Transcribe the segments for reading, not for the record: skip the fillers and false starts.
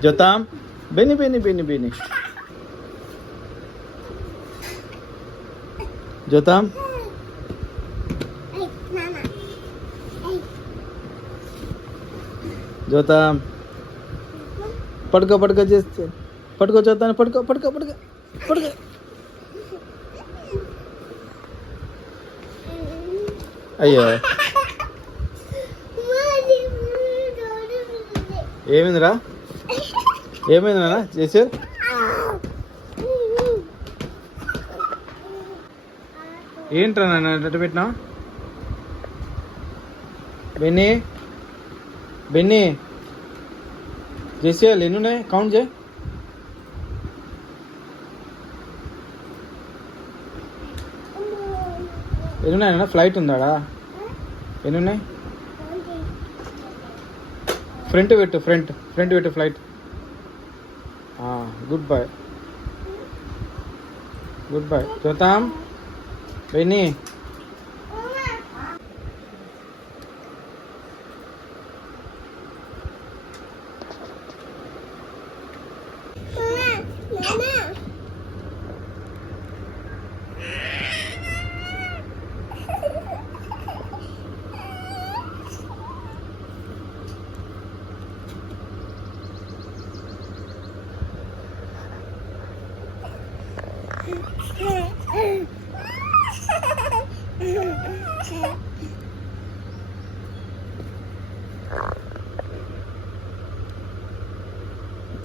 Jotam, Benny, Benny, Benny, Benny. Jotam. Jotam. పడుకో చేస్తే పడుకో చూద్దాను పడుకో అయ్యో ఏమైందిరా ఏమైంది నాన్న చేసారు ఏంట్రా నాన్న ఎట్ట పెట్టినావు బెన్నీ చేసేయాలి ఎన్ని ఉన్నాయి కౌంట్ చేయి ఎన్ని ఉన్నాయన్నా ఫ్లైట్ ఉందాడా ఎన్ని ఉన్నాయి ఫ్రంట్ పెట్టు ఫ్లైట్ గుడ్ బాయ్ చూద్దాం బెన్నీ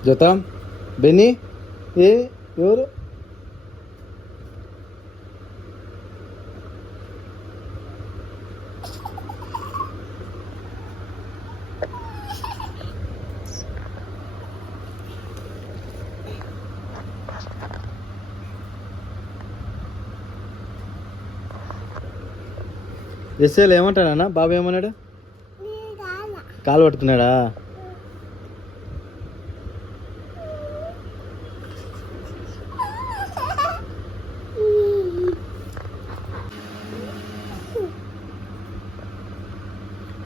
జోతాం బెన్నీ ఎవరు ఎస్ఏలు ఏమంటాడన్నా బాబు ఏమన్నాడు కాలు పట్టుకున్నాడా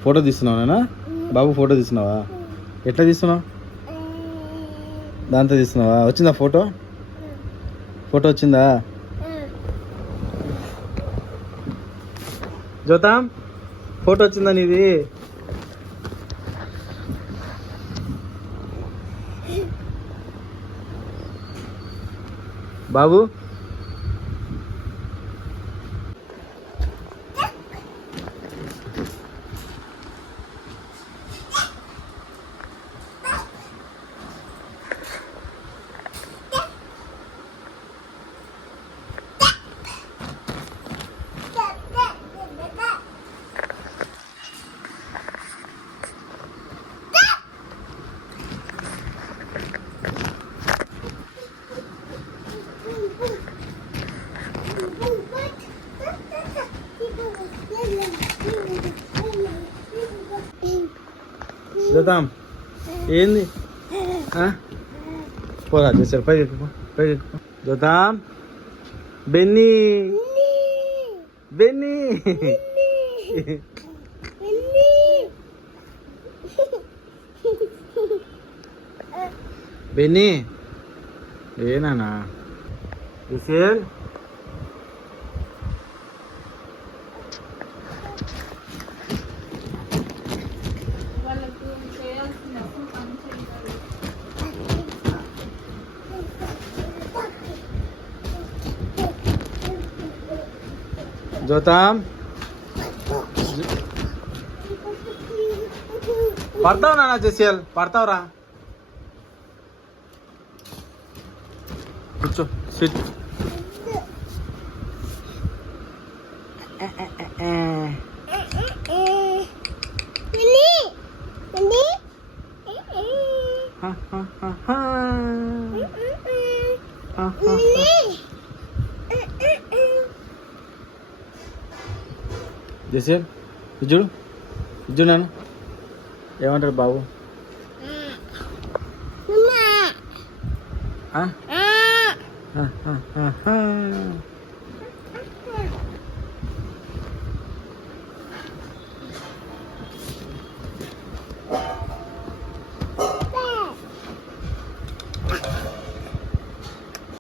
ఫోటో తీస్తున్నావు నాన్న బాబు ఫోటో తీస్తున్నావా ఎట్లా తీస్తున్నావు దాంతో తీస్తున్నావా వచ్చిందా ఫోటో వచ్చిందా జోతాం ఫోటో వచ్చిందా నీది బాబు జోతాం ఏంది పోరా చేశారు పై ఎక్కువ జోతాం బెన్నీ బెన్నీ ఏనా విశేల్ జోతాం పడతావు నాన్న జెసియల్ పడతావురా కూర్చో సిట్ జెసియల్ ఇజ్జుడు నాన్న ఏమంటారు బాబు